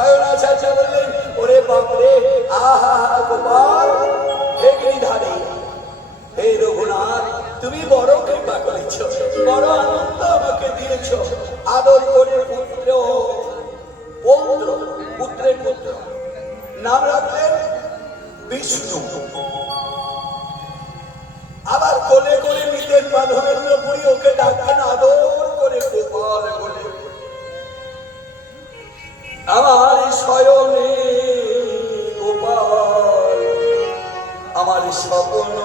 শয়নাচার্য বললেন, ওরে বাপরে, আহা গোপাল, হে গিরিধারী, হে রঘুনাথ, তুমি বড় কৃপা করেছ, বড় আনন্দ আমাকে দিয়েছ। আদর করে পুত্রের পুত্র নাম রাখলেন বিষ্ণু। আবার কোলে করে নিতেন মাধবেন্দ্র পুরী, ওকে ডাকতেন আদর করে গোপাল বলে। আমার শয়নে গোপাল, আমার স্বপ্ন